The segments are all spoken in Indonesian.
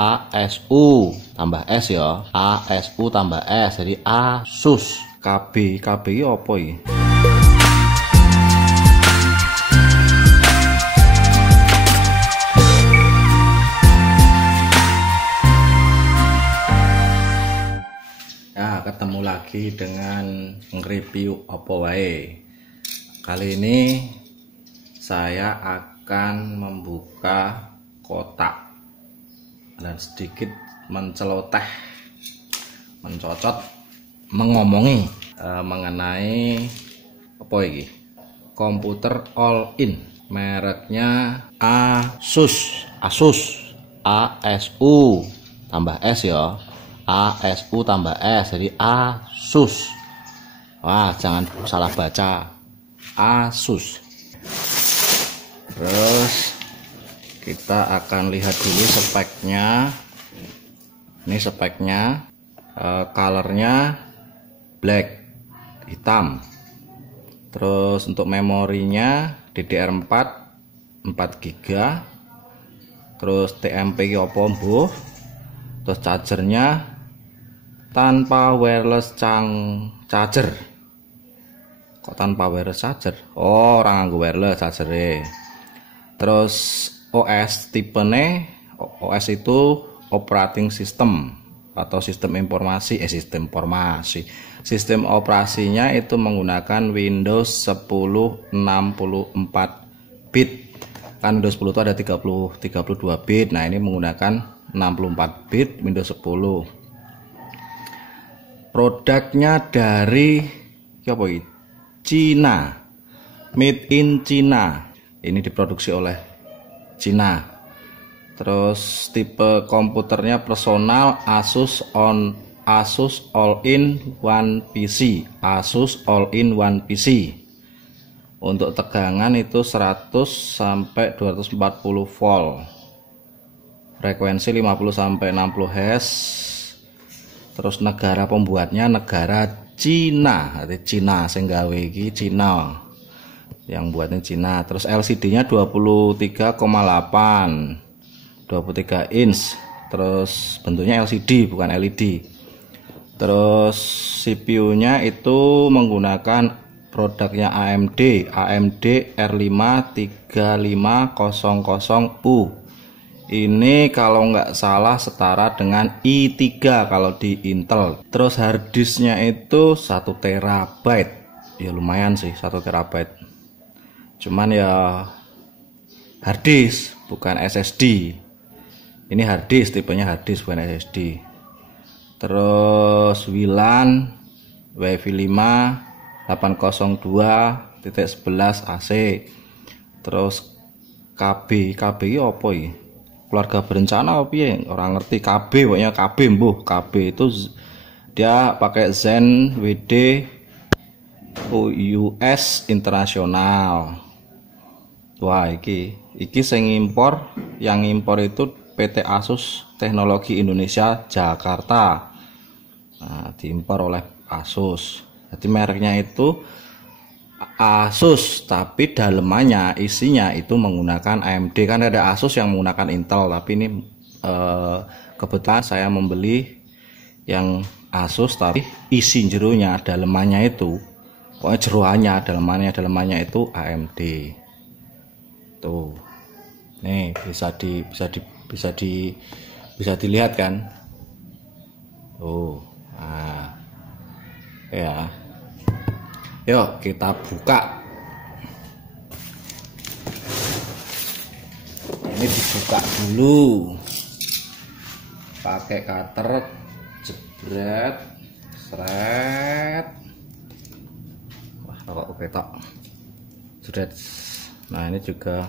ASU tambah S ya. ASU tambah S jadi ASUS. KB apa ini? Ya, ketemu lagi dengan nge-review apa wae. Kali ini saya akan membuka kotak dan sedikit menceloteh, mencocot, mengomongi mengenai apa ini? Komputer all in, mereknya ASUS. ASU tambah S ya. ASU tambah S jadi ASUS. Wah, jangan salah baca. ASUS. Terus kita akan lihat dulu speknya. Ini speknya, colornya black, hitam. Terus untuk memorinya DDR4 4GB. Terus TMP opo mbuh. Terus chargernya tanpa wireless charger. Kok tanpa wireless charger? Oh, orang nganggo wireless charger. Terus OS tipenya, OS itu operating system atau sistem operasinya itu menggunakan Windows 10 64 bit. Kan Windows 10 itu ada 32 bit. Nah, ini menggunakan 64 bit Windows 10. Produknya dari apa ini? Cina, made in China. Ini diproduksi oleh Cina. Terus tipe komputernya personal Asus All-in-One PC. Asus All-in-One PC. Untuk tegangan itu 100 sampai 240 volt. Frekuensi 50 sampai 60 Hz. Terus negara pembuatnya negara Cina, arti Cina sing gawe iki Cina. Yang buatnya Cina. Terus LCD-nya 23 inch. Terus bentuknya LCD bukan LED. Terus CPU-nya itu menggunakan produknya AMD R5 3500U. Ini kalau nggak salah setara dengan i3 kalau di Intel. Terus harddisknya itu 1 terabyte. Ya lumayan sih 1 terabyte. Cuman ya harddisk bukan SSD. Ini harddisk, tipenya harddisk bukan SSD. Terus WLAN Wi-Fi 5 802.11 AC. Terus KB apa ini? Keluarga berencana apa ya? Orang ngerti KB, pokoknya KB mbuh. KB itu dia pakai Zen WD US internasional. Wah, iki sing impor, yang impor itu PT Asus Teknologi Indonesia Jakarta. Nah, diimpor oleh Asus. Jadi mereknya itu Asus, tapi dalemannya isinya itu menggunakan AMD. Kan ada Asus yang menggunakan Intel, tapi ini kebetulan saya membeli yang Asus, tapi isi jerunya dalemannya itu, pokoknya jeroannya dalemannya itu AMD. Tuh, nih bisa dilihat kan? Tuh, nah, ya. Yuk kita buka. Ini dibuka dulu pakai cutter, jebret, seret. Wah, kok ketok. Jebret. Nah, ini juga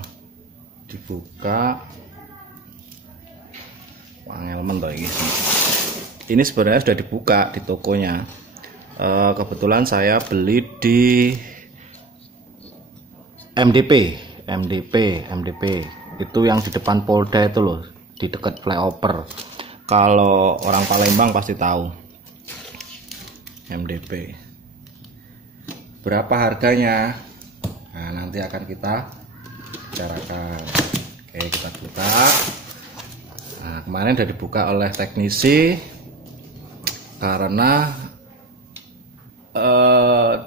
dibuka. Wangelmen toh ini. Ini sebenarnya sudah dibuka di tokonya. Kebetulan saya beli di MDP itu yang di depan Polda itu loh, di dekat flyover. Kalau orang Palembang pasti tahu MDP. Berapa harganya? Nah, nanti akan kita bicarakan. Oke, kita buka. Nah, kemarin udah dibuka oleh teknisi karena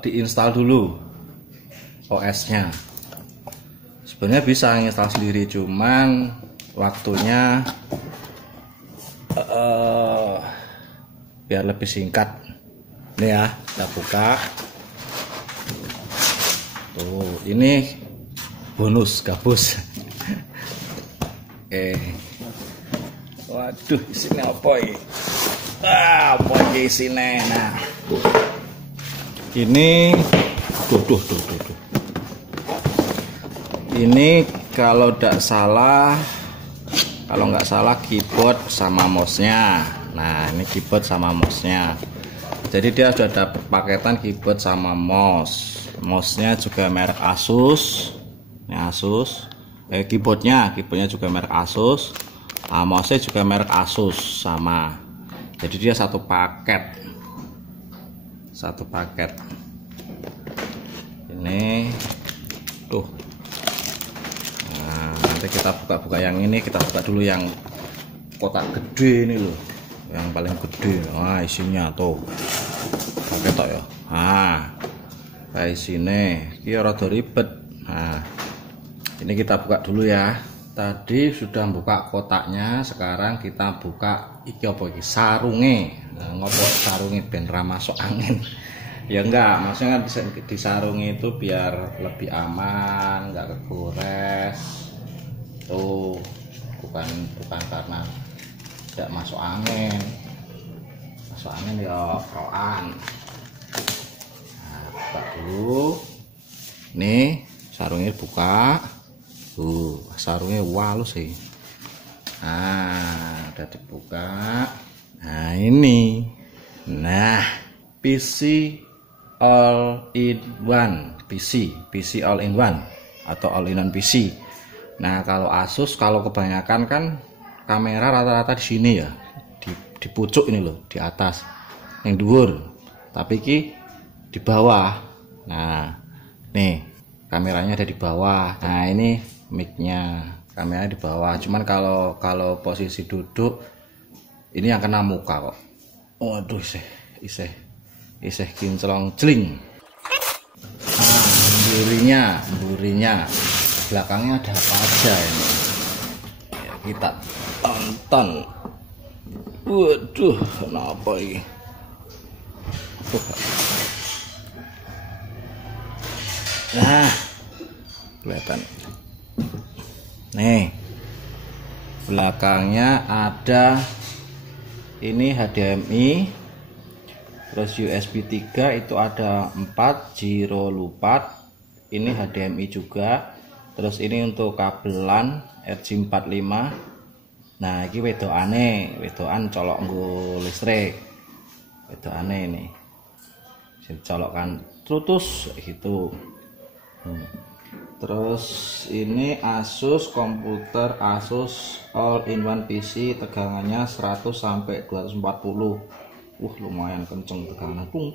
diinstal dulu OS-nya. Sebenarnya bisa install sendiri, cuman waktunya biar lebih singkat. Ini ya, kita buka. Tuh, ini bonus gabus. Oke. Waduh, isinya apa ini? Apa isinya? Nah, ini tuh. Ini kalau nggak salah keyboard sama mouse-nya. Nah, ini keyboard sama mouse-nya. Jadi dia sudah dapat paketan keyboard sama mouse. Mouse-nya juga merek Asus. Ini Asus. Keyboardnya juga merek Asus. Mouse-nya juga merek Asus sama. Jadi dia satu paket. Ini tuh. Nah, nanti kita buka yang ini. Kita buka dulu yang kotak gede ini loh, yang paling gede. Nah, isinya tuh pakai tok ya. Nah, kayak sini ini rada ribet. Nah, ini kita buka dulu ya. Tadi sudah buka kotaknya, sekarang kita buka iki apa iki, sarunge. Nah, ngopo sarunge ben ra masuk angin. Ya enggak, maksudnya kan di sarung itu biar lebih aman, enggak kegores. Tuh, bukan karena tidak masuk angin. Masuk angin ya roan. Nah, buka dulu. Nih, sarungnya buka. Sarungnya halus sih. Nah, udah dibuka. Nah, ini. Nah, PC all in one, PC all in one atau all in one PC. Nah, kalau Asus, kalau kebanyakan kan kamera rata-rata di sini ya, di pucuk ini loh, di atas, yang dhuwur. Tapi ki di bawah. Nah, nih kameranya ada di bawah. Nah, ini mic-nya, kameranya di bawah. Cuman kalau posisi duduk ini yang kena muka kok. Waduh, iseh kinclong celing. Nah, burinya belakangnya ada apa aja ini ya, kita tonton. Waduh, kenapa ini? Nah, kelihatan nih, belakangnya ada ini HDMI, terus USB 3 itu ada 4, Giro lupa. Ini HDMI juga. Terus ini untuk kabelan RJ45. Nah, ini wedokan colok nggo listrik. Wedokane ini. Colokkan terus gitu. Terus ini Asus komputer Asus all in one PC, tegangannya 100 sampai 240. Lumayan kenceng tegangannya. Tung.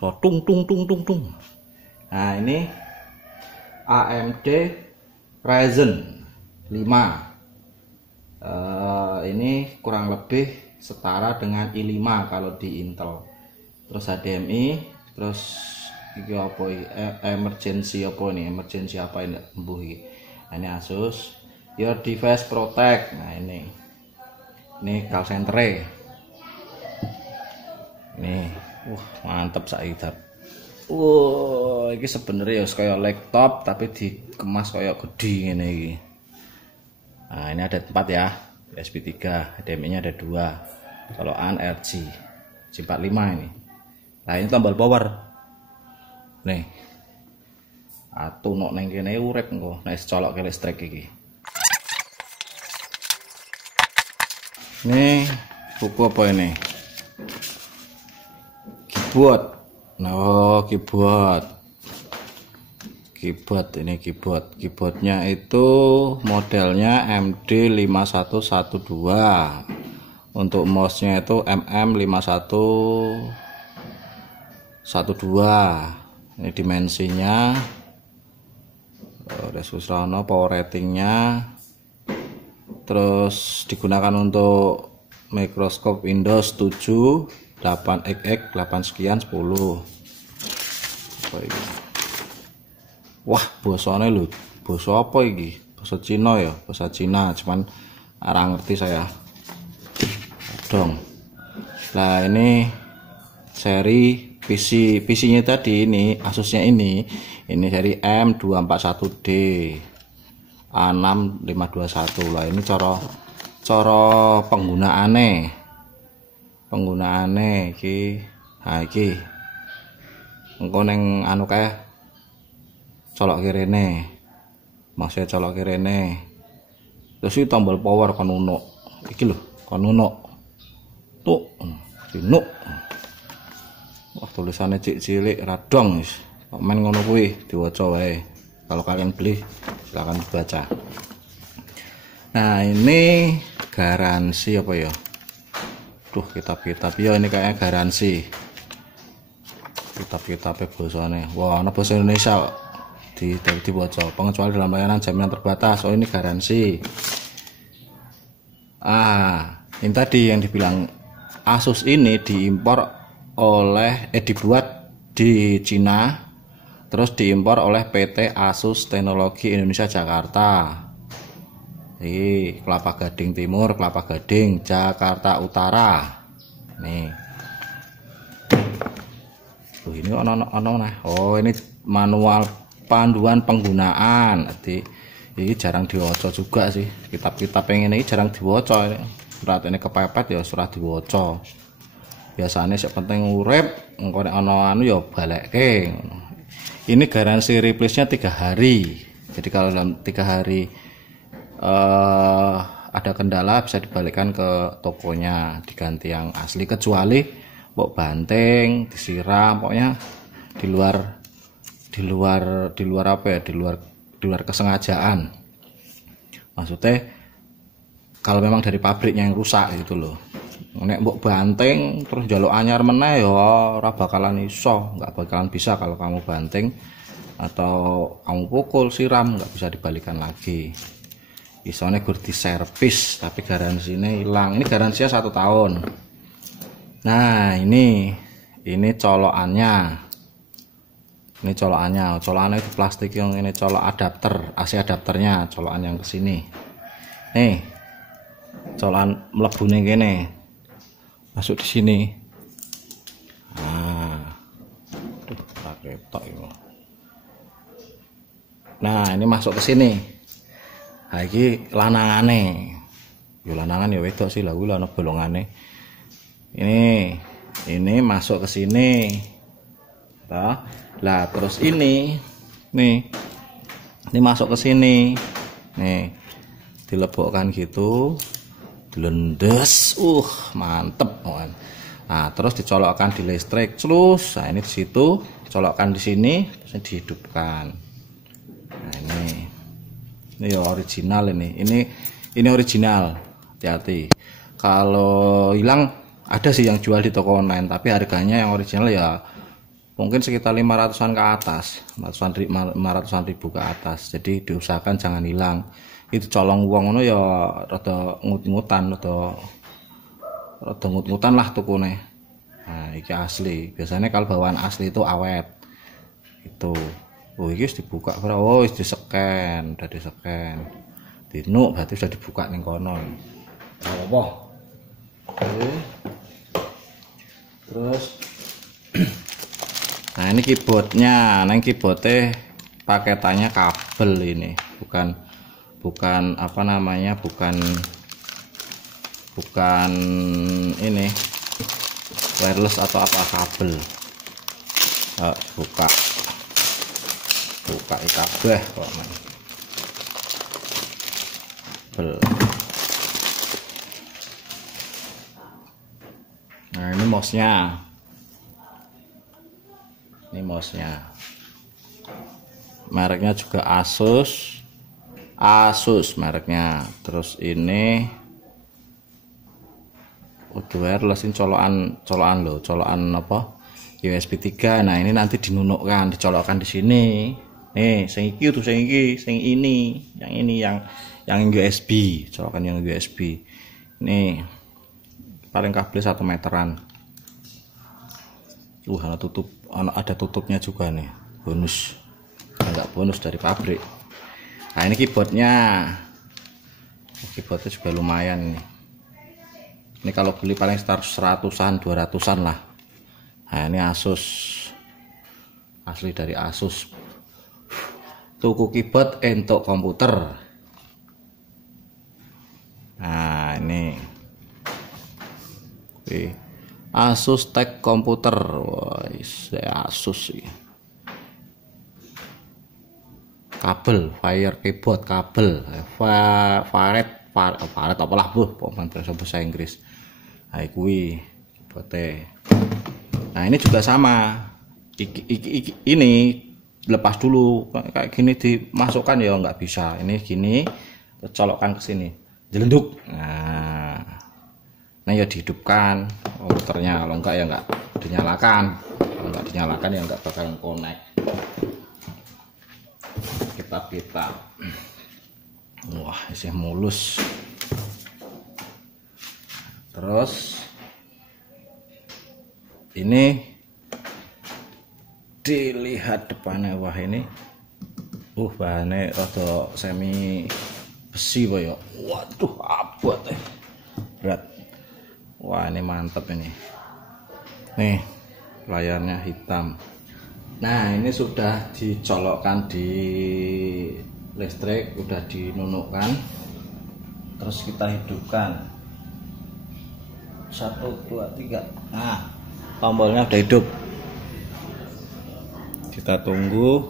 So, tung. Nah, ini AMD Ryzen 5. Ini kurang lebih setara dengan i5 kalau di Intel. Terus HDMI, terus iki apa emergency apa ini embuh iki. Nah, ini Asus Your Device Protect. Nah, ini call center. Nih, mantep saidap. Ini sebenarnya kayak laptop tapi dikemas kayak gede ngene iki. Nah, ini ada 4 ya, USB 3, HDMI-nya ada 2. Colokan RJ45 ini. Nah, ini tombol power. Nih. Atuh neng kene urip engko nek colok ke listrik iki. Nih, buku apa ini? Keyboard. No, keyboardnya itu modelnya MD5112. Untuk mouse-nya itu MM5112. Ini dimensinya, Resusrano, power ratingnya terus digunakan untuk mikroskop Windows 7 8XX 8 sekian 10. Wah, bosone lho. Basa apa iki? Basa Cina ya, bahasa Cina, cuman ora ngerti saya. Dong. Nah, ini seri PC-nya tadi ini, Asusnya ini seri M241D A6521. Lah ini cara penggunaane iki. Ha iki. Engko ning anu kae colok kirene. Maksudnya colok kirene. Terus iki tombol power kon unuk. Iki lho, kon unuk. Tuk, dinuk. Wah, tulisannya cilik radong wis. Kok men ngono kuwi diwaca wae. Kalau kalian beli silakan dibaca. Nah, ini garansi apa ya? Duh, kitab-kitab ya ini kayaknya garansi. Kitab-kitabnya bahasane. Wah, ana bahasa Indonesia kok. Dibaca. Pengecualian dalam layanan jaminan terbatas. Oh, ini garansi. Ini tadi yang dibilang Asus ini diimpor dibuat di Cina, terus diimpor oleh PT Asus Teknologi Indonesia Jakarta. Ini Kelapa Gading Timur, Kelapa Gading, Jakarta Utara. Nih. Ini oh, ini manual panduan penggunaan. Jadi ini jarang diwaca juga sih. Kitab-kitab yang ini jarang diwaca. Surat ini kepepet ya surat diwaca. Biasanya sing penting urip, engko nek ana anu ya balekke. Ini garansi replace-nya 3 hari. Jadi kalau dalam 3 hari ada kendala bisa dibalikkan ke tokonya, diganti yang asli, kecuali mbok banting, disiram, pokoknya di luar apa ya, di luar kesengajaan. Maksudnya kalau memang dari pabriknya yang rusak gitu loh. Nek mbok banting terus njaluk anyar meneh ya ora bakalan iso, nggak bakalan bisa kalau kamu banting atau kamu pukul, siram, nggak bisa dibalikan lagi. Isone gur diservis tapi garansinya hilang. Ini garansinya 1 tahun. Nah, ini colokannya. Ini colokannya itu plastik yang ini colok adapter, AC adapternya, colokan yang kesini. Nih, colokan mlebune kene. Masuk di sini. Nah, ini masuk ke sini. Nah, iki lanangane. Yo lanangan ya wedok sih, lha kuwi ana bolongane. Ini masuk ke sini. Lah terus ini masuk ke sini. Nih, dilebokkan gitu. Blendes, mantep kan. Nah, terus dicolokkan di listrik, terus. Nah, ini di situ, colokkan di sini, terus dihidupkan. Nah, ini ya original ini. Ini original. Hati-hati. Kalau hilang ada sih yang jual di toko online, tapi harganya yang original ya mungkin sekitar 500-an ke atas, 500-an ribu ke atas. Jadi diusahakan jangan hilang. Itu colong wong ngono ya rada ngut-ngutan lah tukune. Nah, iki asli. Biasanya kalau bawaan asli itu awet. Itu. Oh, iki wis dibuka. Oh, wis di-scan, udah di-scan. Dinuk berarti sudah dibuka ning kono. Apa? Oke. Terus nah, ini keyboardnya. Nang keyboardnya paketannya kabel ini, bukan apa namanya, bukan ini wireless atau apa, kabel. Buka kabeh kok men. Kabel. Nah, ini mouse-nya. Mereknya juga Asus mereknya. Terus ini wireless, ini colokan apa, USB 3. Nah, ini nanti dicolokkan di sini. Nih, sing iki, yang yang USB, colokan yang USB. Ini paling kabel 1 meteran. Ada tutupnya juga nih, bonus. Enggak bonus dari pabrik. Nah, ini keyboardnya juga lumayan ini. Ini kalau beli paling sekitar 100-an 200-an lah. Nah, ini Asus, asli dari Asus. Tuku keyboard untuk komputer. Nah, ini Asus Tech komputer. Wah, Asus sih. Kabel, fire keyboard kabel, faret apalah bahasa Inggris. Nah, kuwi keyboard. Nah, ini juga sama. Ini lepas dulu kayak gini dimasukkan ya nggak bisa. Ini gini, colokkan ke sini, jelenduk. Nah ya dihidupkan komputernya, kalau enggak ya enggak dinyalakan. Kalau enggak dinyalakan ya enggak bakalan connect. Kita wah, masih mulus. Terus ini dilihat depannya, wah ini bahannya rada semi besi ya. Waduh, abot berat. Wah, ini mantep ini. Nih, layarnya hitam. Nah, ini sudah dicolokkan di listrik, udah dinunukkan. Terus kita hidupkan. 1 2 3. Nah, tombolnya udah hidup. Kita tunggu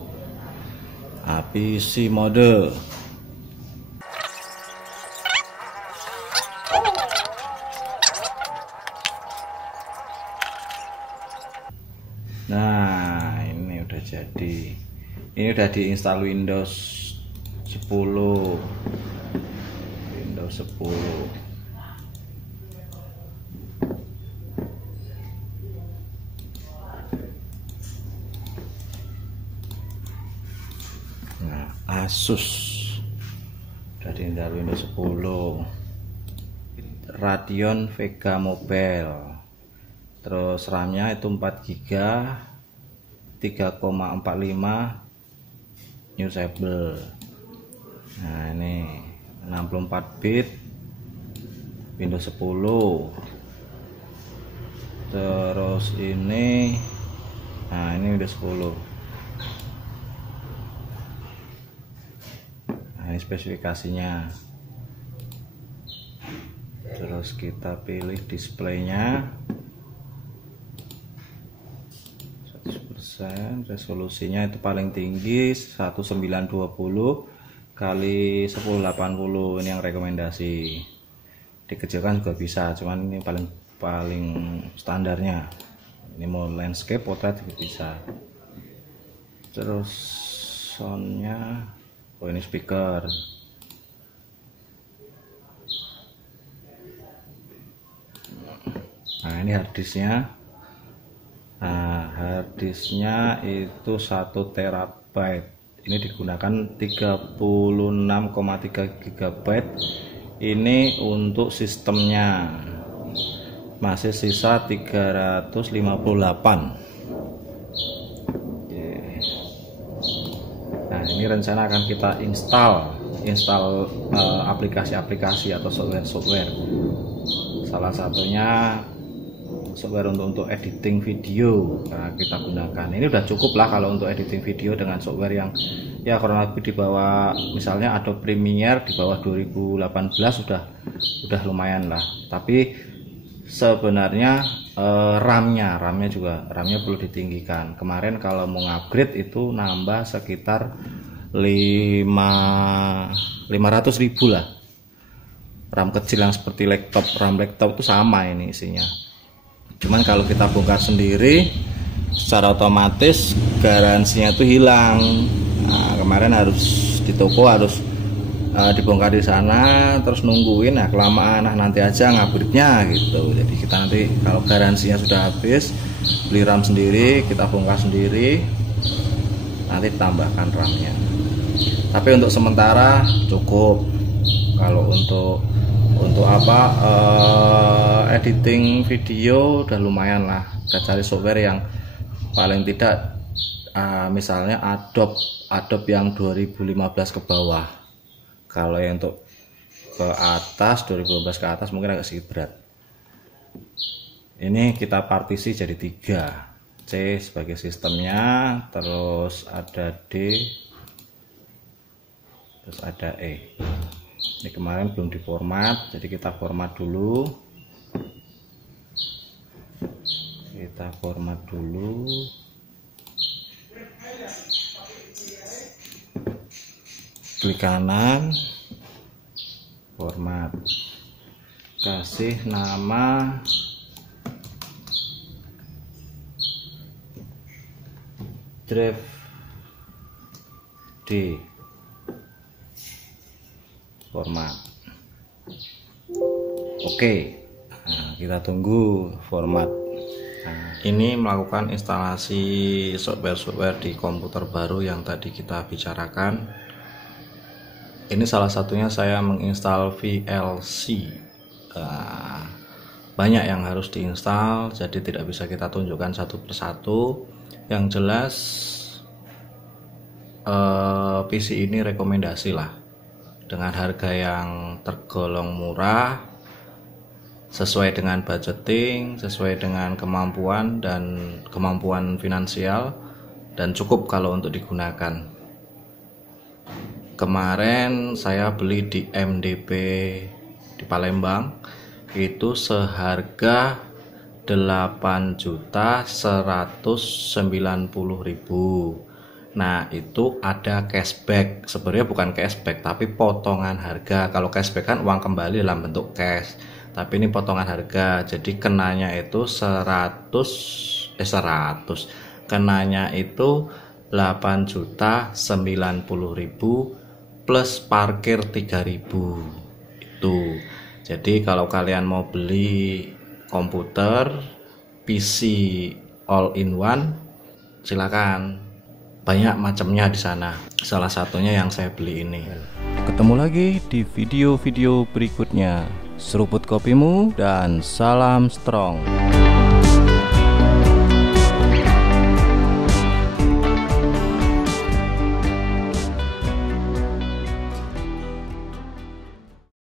PC mode. Nah, ini udah jadi. Ini udah diinstal Windows 10. Windows 10. Nah, Asus udah diinstal Windows 10. Radeon Vega Mobile. Terus RAM-nya itu 4 GB 3,45 usable. Nah, ini 64 bit Windows 10. Terus ini, nah ini Windows 10. Nah, ini spesifikasinya. Terus kita pilih displaynya. Resolusinya itu paling tinggi 1920 kali 1080. Ini yang rekomendasi. Dikecilkan juga bisa, cuman ini paling standarnya. Ini mau landscape, portrait juga bisa. Terus soundnya, ini speaker. Nah, ini harddisknya. Nah, harddisknya itu 1 terabyte. Ini digunakan 36,3 GB. Ini untuk sistemnya. Masih sisa 358. Nah, ini rencana akan kita install aplikasi-aplikasi atau software. Salah satunya software untuk editing video. Nah, kita gunakan ini udah cukup lah kalau untuk editing video dengan software yang ya kurang lebih di bawah, misalnya Adobe Premiere di bawah 2018 udah lumayan lah. Tapi sebenarnya RAM-nya perlu ditinggikan. Kemarin kalau mau upgrade itu nambah sekitar 500.000 lah. RAM kecil yang seperti RAM laptop itu sama ini isinya. Cuman kalau kita bongkar sendiri secara otomatis garansinya itu hilang. Nah, kemarin harus di toko harus dibongkar di sana, terus nungguin. Nah, kelamaan, nanti aja ngupgrade-nya gitu. Jadi kita nanti kalau garansinya sudah habis, beli RAM sendiri, kita bongkar sendiri, nanti tambahkan RAM-nya. Tapi untuk sementara cukup. Kalau untuk editing video udah lumayan lah. Kita cari software yang paling tidak misalnya Adobe yang 2015 ke bawah. Kalau yang untuk ke atas 2015 ke atas mungkin agak sedikit berat. Ini kita partisi jadi 3, C sebagai sistemnya, terus ada D, terus ada E. Ini kemarin belum diformat, jadi kita format dulu. Klik kanan, format, kasih nama drive D, format. Oke, nah, kita tunggu format. Nah, ini melakukan instalasi software di komputer baru yang tadi kita bicarakan. Ini salah satunya saya menginstal VLC. Banyak yang harus diinstal, jadi tidak bisa kita tunjukkan satu persatu. Yang jelas PC ini rekomendasi lah, dengan harga yang tergolong murah, sesuai dengan budgeting, sesuai dengan kemampuan dan kemampuan finansial, dan cukup kalau untuk digunakan. Kemarin saya beli di MDP di Palembang itu seharga 8.190.000. Nah, itu ada cashback. Sebenarnya bukan cashback tapi potongan harga. Kalau cashback kan uang kembali dalam bentuk cash, tapi ini potongan harga. Jadi kenanya itu 100, kenanya itu 8.090.000 plus parkir 3.000 itu. Jadi kalau kalian mau beli komputer PC all in one, silakan, banyak macamnya di sana. Salah satunya yang saya beli ini. Ketemu lagi di video-video berikutnya. Seruput kopimu dan salam strong.